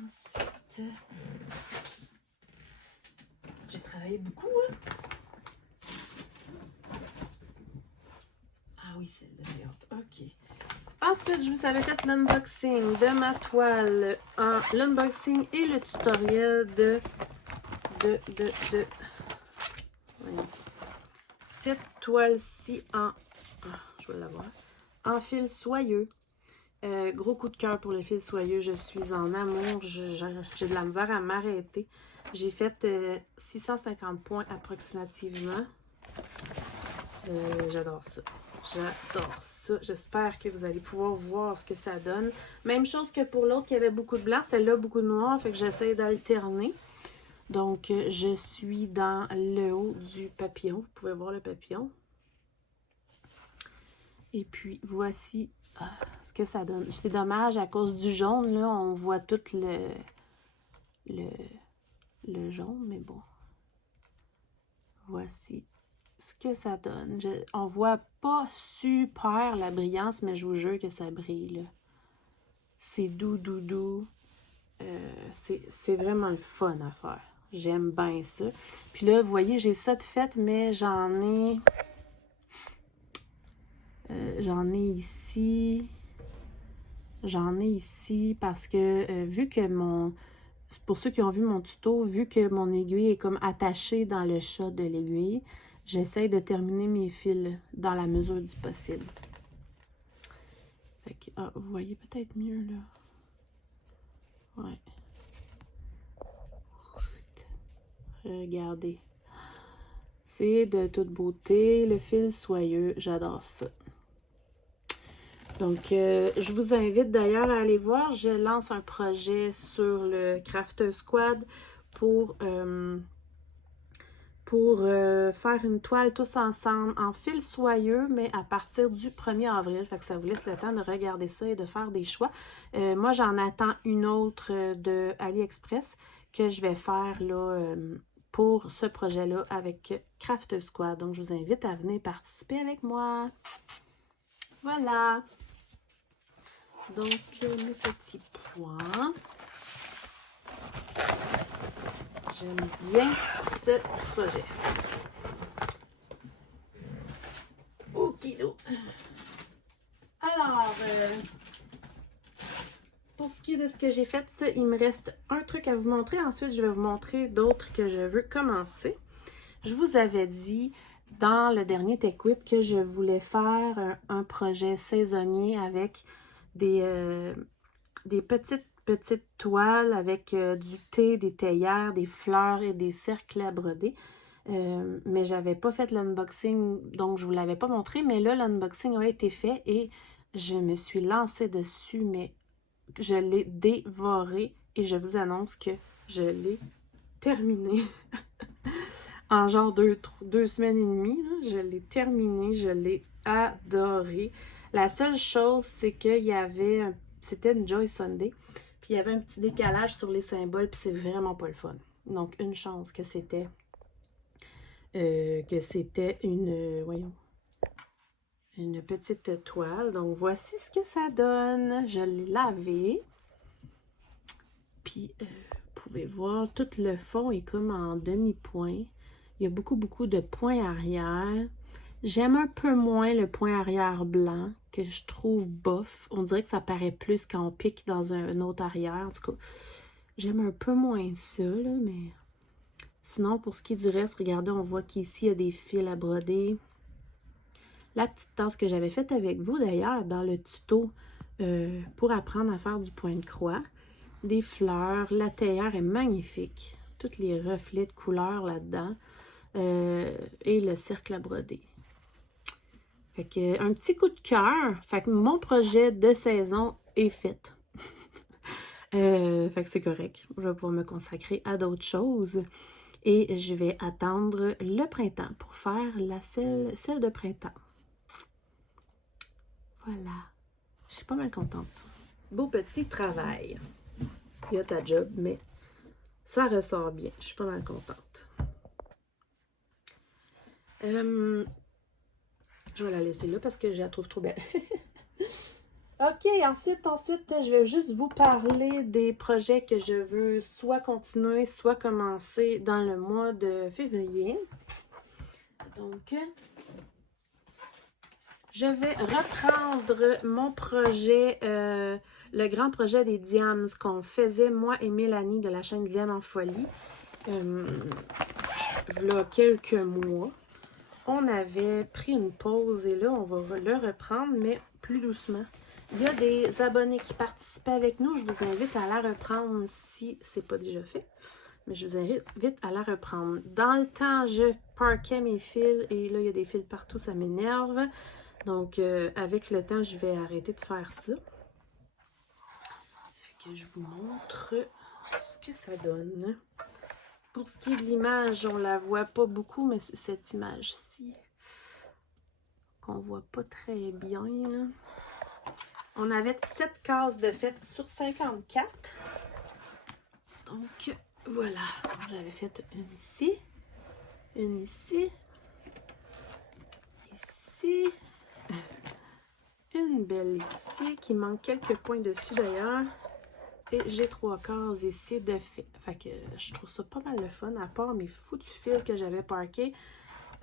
Ensuite, j'ai travaillé beaucoup, hein? Ah oui, celle-là, OK. Ensuite, je vous avais fait l'unboxing de ma toile, l'unboxing et le tutoriel de cette toile-ci je vais l'avoir, en fil soyeux. Gros coup de cœur pour le fil soyeux, je suis en amour, j'ai de la misère à m'arrêter. J'ai fait 650 points approximativement. J'adore ça. J'adore ça. J'espère que vous allez pouvoir voir ce que ça donne. Même chose que pour l'autre qui avait beaucoup de blanc. Celle-là, beaucoup de noir. Fait que j'essaie d'alterner. Donc, je suis dans le haut du papillon. Vous pouvez voir le papillon. Et puis, voici ce que ça donne. C'est dommage, à cause du jaune, là, on voit tout le jaune, mais bon. Voici ce que ça donne. On voit pas super la brillance, mais je vous jure que ça brille. C'est doux. C'est vraiment le fun à faire. J'aime bien ça. Puis là, vous voyez, j'ai ça de fait, mais j'en ai ici. J'en ai ici parce que vu que pour ceux qui ont vu mon tuto, vu que mon aiguille est comme attachée dans le chat de l'aiguille, j'essaie de terminer mes fils dans la mesure du possible. Fait que, vous voyez peut-être mieux là. Ouais. Regardez. C'est de toute beauté. Le fil soyeux, j'adore ça. Donc, je vous invite d'ailleurs à aller voir. Je lance un projet sur le Crafter Squad pour faire une toile tous ensemble en fil soyeux, mais à partir du 1er avril. Fait que ça vous laisse le temps de regarder ça et de faire des choix. Moi, j'en attends une autre de AliExpress que je vais faire là, pour ce projet-là avec Craft Squad. Donc, je vous invite à venir participer avec moi. Voilà. Donc, mes petits points. J'aime bien ce projet. Okido. Alors, pour ce qui est de ce que j'ai fait, il me reste un truc à vous montrer. Ensuite, je vais vous montrer d'autres que je veux commencer. Je vous avais dit dans le dernier Tech Whip que je voulais faire un projet saisonnier avec des petites toiles avec du thé, des théières, des fleurs et des cercles à broder. Mais j'avais pas fait l'unboxing, donc je vous l'avais pas montré. Mais là, l'unboxing a été fait et je me suis lancée dessus, mais je l'ai dévoré et je vous annonce que je l'ai terminé. En genre deux semaines et demie, là, je l'ai terminé, je l'ai adoré. La seule chose, c'est qu'il y avait, c'était une Joy Sunday, puis il y avait un petit décalage sur les symboles, puis c'est vraiment pas le fun. Donc, une chance que c'était une petite toile. Donc, voici ce que ça donne. Je l'ai lavé. Puis, vous pouvez voir, tout le fond est comme en demi-point. Il y a beaucoup de points arrière. J'aime un peu moins le point arrière blanc, que je trouve bof. On dirait que ça paraît plus quand on pique dans un autre arrière. En tout cas, j'aime un peu moins ça, là, mais... Sinon, pour ce qui est du reste, regardez, on voit qu'ici, il y a des fils à broder. La petite tasse que j'avais faite avec vous, d'ailleurs, dans le tuto pour apprendre à faire du point de croix. Des fleurs. La théière est magnifique. Tous les reflets de couleurs là-dedans. Et le cercle à broder. Fait que, un petit coup de cœur. Fait que mon projet de saison est fait. Fait que c'est correct. Je vais pouvoir me consacrer à d'autres choses. Et je vais attendre le printemps pour faire la selle de printemps. Voilà. Je suis pas mal contente. Beau petit travail. Il y a ta job, mais ça ressort bien. Je suis pas mal contente. Je vais la laisser là parce que je la trouve trop belle. OK, ensuite, je vais juste vous parler des projets que je veux soit continuer, soit commencer dans le mois de février. Donc, je vais reprendre mon projet, le grand projet des Diams qu'on faisait, moi et Mélanie de la chaîne Diams en folie. Là, quelques mois. On avait pris une pause et là, on va le reprendre, mais plus doucement. Il y a des abonnés qui participaient avec nous. Je vous invite à la reprendre si ce n'est pas déjà fait. Mais je vous invite à la reprendre. Dans le temps, je parquais mes fils et là, il y a des fils partout, ça m'énerve. Donc, avec le temps, je vais arrêter de faire ça. Fait que je vous montre ce que ça donne. Pour ce qui est de l'image, on la voit pas beaucoup, mais c'est cette image-ci qu'on voit pas très bien, là. On avait 7 cases de fait sur 54. Donc, voilà. J'avais fait une ici, ici, une belle ici, qui manque quelques points dessus d'ailleurs. Et j'ai 3 cases ici de fait. Fait que je trouve ça pas mal le fun. À part mes foutus fils que j'avais parqués,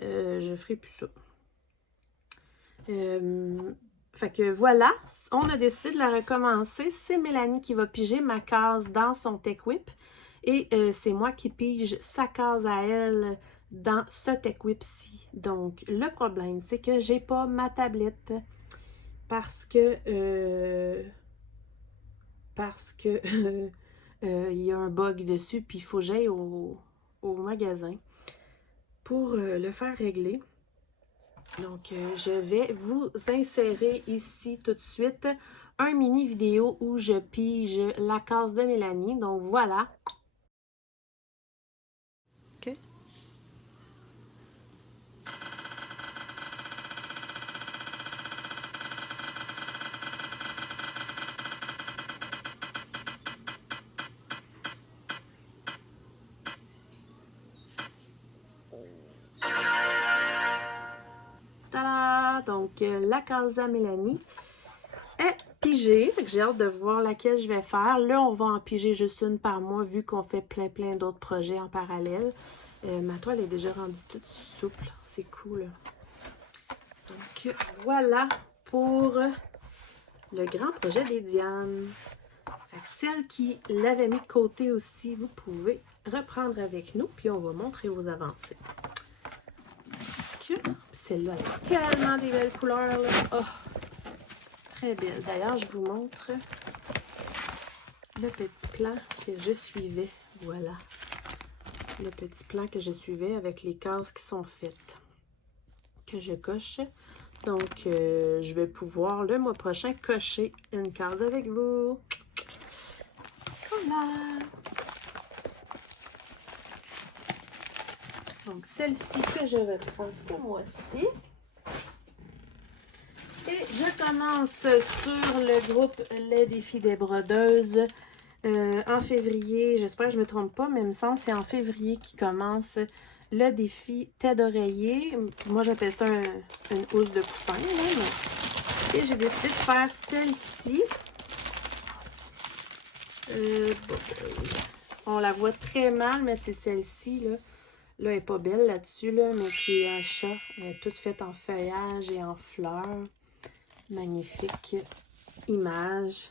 je ferai plus ça. Fait que voilà, on a décidé de la recommencer. C'est Mélanie qui va piger ma case dans son Tech Whip. Et c'est moi qui pige sa case à elle dans ce Tech Whip-ci. Donc, le problème, c'est que j'ai pas ma tablette parce que il y a un bug dessus, puis il faut que j'aille au magasin pour le faire régler. Donc, je vais vous insérer ici tout de suite un mini vidéo où je pige la case de Mélanie. Donc, voilà. OK. Tada! Donc, la case à Mélanie est pigée. J'ai hâte de voir laquelle je vais faire. Là, on va en piger juste une par mois vu qu'on fait plein d'autres projets en parallèle. Ma toile est déjà rendue toute souple. C'est cool. Donc, voilà pour le grand projet des Diams. Celle qui l'avait mis de côté aussi, vous pouvez reprendre avec nous. Puis, on va montrer vos avancées. Celle-là, elle a tellement des belles couleurs. Là. Oh, très belle. D'ailleurs, je vous montre le petit plan que je suivais. Voilà. Le petit plan que je suivais avec les cases qui sont faites. Que je coche. Donc, je vais pouvoir le mois prochain cocher une case avec vous. Voilà. Donc, celle-ci que je reprends ce mois-ci. Et je commence sur le groupe Les Défis des Brodeuses en février. J'espère que je ne me trompe pas, mais il me semble que c'est en février qui commence le défi tête d'oreiller. Moi, j'appelle ça une housse de coussin. Là. Et j'ai décidé de faire celle-ci. On la voit très mal, mais c'est celle-ci. Là, elle n'est pas belle là-dessus, là, mais c'est un chat. Toute faite en feuillage et en fleurs. Magnifique image.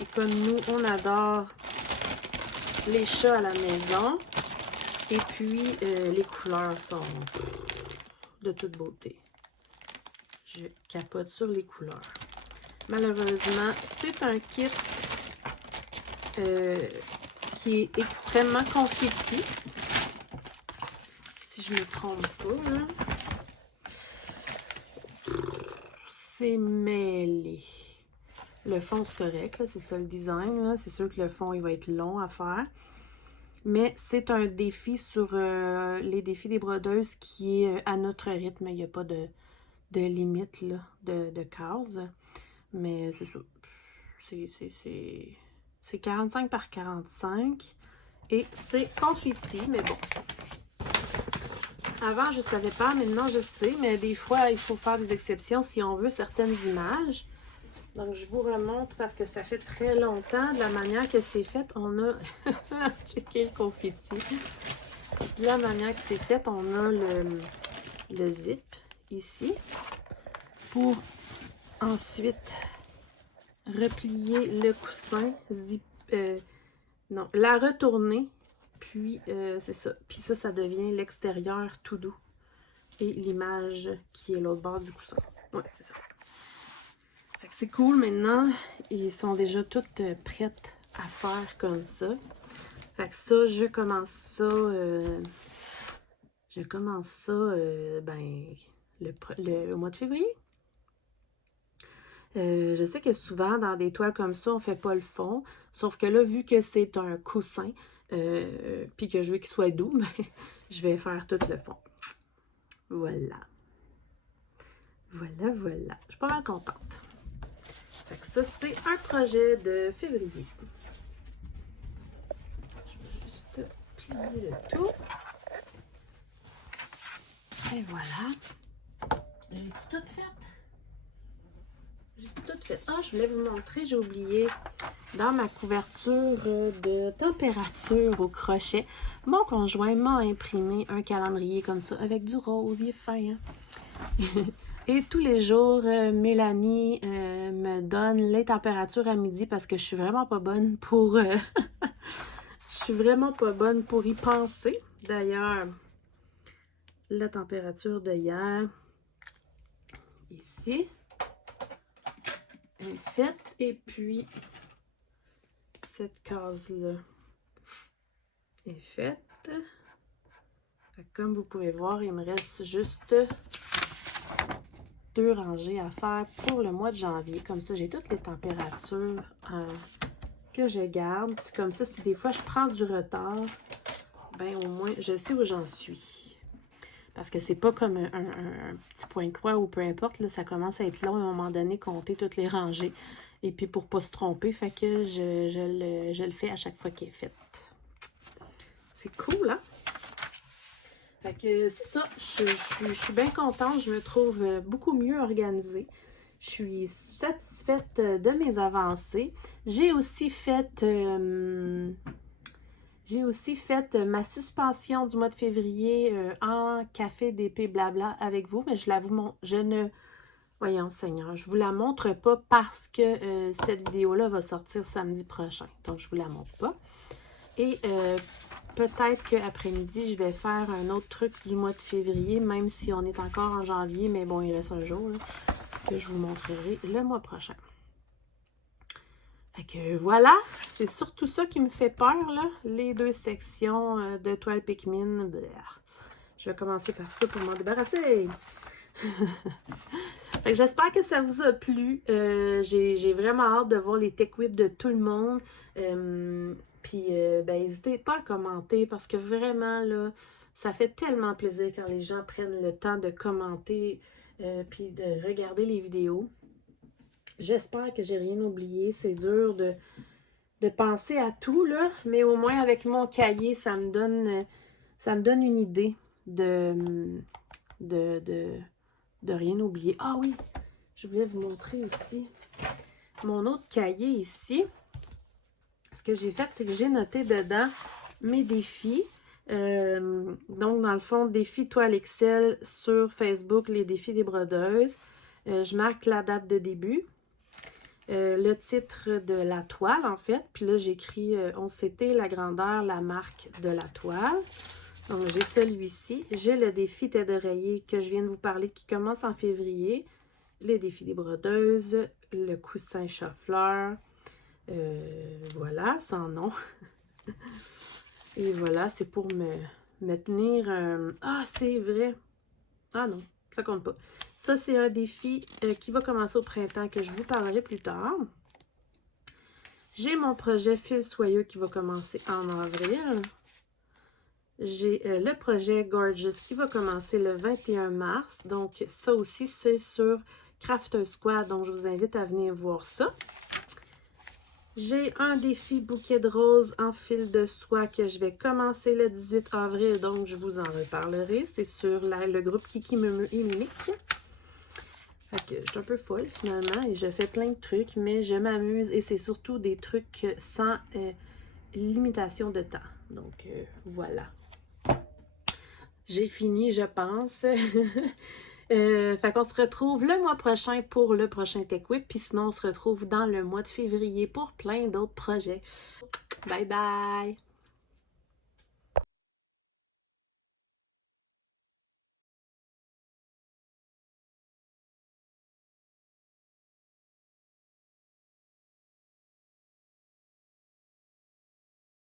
Et comme nous, on adore les chats à la maison. Et puis, les couleurs sont de toute beauté. Je capote sur les couleurs. Malheureusement, c'est un kit qui est extrêmement confetti. Si je ne me trompe pas, hein. C'est mêlé. Le fond, c'est correct. C'est ça le design. C'est sûr que le fond, il va être long à faire. Mais c'est un défi sur les défis des brodeuses qui est à notre rythme. Il n'y a pas de limite là, de cases. Mais c'est ça. C'est 45 par 45. Et c'est confetti, mais bon. Avant, je ne savais pas, maintenant je sais. Mais des fois, il faut faire des exceptions si on veut certaines images. Donc, je vous remontre parce que ça fait très longtemps. De la manière que c'est fait, on a... Checké le confetti. De la manière que c'est fait, on a le zip ici. Pour ensuite replier le coussin. Non, la retourner. Puis, c'est ça. Puis ça devient l'extérieur tout doux. Et l'image qui est l'autre bord du coussin. Ouais, c'est ça. C'est cool maintenant, ils sont déjà toutes prêtes à faire comme ça. Fait que ça, je commence ça au mois de février. Je sais que souvent, dans des toiles comme ça, on fait pas le fond. Sauf que là, vu que c'est un coussin, puis que je veux qu'il soit doux, ben, je vais faire tout le fond. Voilà. Voilà, voilà. Je suis pas mal contente. Fait que ça, c'est un projet de février. Je vais juste plier le tout. Et voilà. J'ai tout fait. J'ai tout fait. Ah, je voulais vous montrer, j'ai oublié, dans ma couverture de température au crochet, mon conjoint m'a imprimé un calendrier comme ça, avec du rose, il est fin, hein? Et tous les jours, Mélanie me donne les températures à midi parce que je suis vraiment pas bonne pour... je suis vraiment pas bonne pour y penser. D'ailleurs, la température de hier, ici, est faite. Et puis, cette case-là est faite. Comme vous pouvez voir, il me reste juste 2 rangées à faire pour le mois de janvier. Comme ça, j'ai toutes les températures que je garde. Comme ça, si des fois je prends du retard, ben au moins, je sais où j'en suis. Parce que c'est pas comme un petit point croix ou peu importe. Là, ça commence à être long à un moment donné, compter toutes les rangées. Et puis pour pas se tromper, fait que je le fais à chaque fois qu'elle est faite. C'est cool, hein? Fait que c'est ça, je suis bien contente, je me trouve beaucoup mieux organisée. Je suis satisfaite de mes avancées. J'ai aussi fait ma suspension du mois de février en café d'épée blabla avec vous, mais je vous montre, voyons Seigneur, je vous la montre pas parce que cette vidéo-là va sortir samedi prochain, donc je vous la montre pas. Et peut-être qu'après-midi, je vais faire un autre truc du mois de février, même si on est encore en janvier, mais bon, il reste un jour là, que je vous montrerai le mois prochain. Fait que voilà, c'est surtout ça qui me fait peur, là, les 2 sections de toile Pikmin. Je vais commencer par ça pour m'en débarrasser. Fait que j'espère que ça vous a plu. J'ai vraiment hâte de voir les tech whips de tout le monde. Puis, ben, n'hésitez pas à commenter parce que vraiment, là, ça fait tellement plaisir quand les gens prennent le temps de commenter puis de regarder les vidéos. J'espère que j'ai rien oublié. C'est dur de penser à tout, là, mais au moins avec mon cahier, ça me donne une idée de rien oublier. Ah oui, je voulais vous montrer aussi mon autre cahier ici. Ce que j'ai fait, c'est que j'ai noté dedans mes défis. Donc, dans le fond, défi toile Excel sur Facebook, les défis des brodeuses. Je marque la date de début. Le titre de la toile, en fait. Puis là, j'écris 11 CT, la grandeur, la marque de la toile. Donc, j'ai celui-ci. J'ai le défi tête d'oreiller que je viens de vous parler qui commence en février. Les défis des brodeuses. Le coussin chat-fleur. Voilà, sans nom. Et voilà, c'est pour me tenir... Ah, c'est vrai. Ah non, ça compte pas. Ça, c'est un défi qui va commencer au printemps, que je vous parlerai plus tard. J'ai mon projet fil soyeux qui va commencer en avril. J'ai le projet Gorgeous qui va commencer le 21 mars. Donc, ça aussi, c'est sur Crafter Squad. Donc, je vous invite à venir voir ça. J'ai un défi bouquet de roses en fil de soie que je vais commencer le 18 avril. Donc, je vous en reparlerai. C'est sur le groupe Kiki Mumu et Mimic. Fait que je suis un peu folle finalement et je fais plein de trucs, mais je m'amuse et c'est surtout des trucs sans limitation de temps. Donc, voilà. J'ai fini, je pense. Fait qu'on se retrouve le mois prochain pour le prochain Tech Whip. Puis sinon, on se retrouve dans le mois de février pour plein d'autres projets. Bye bye!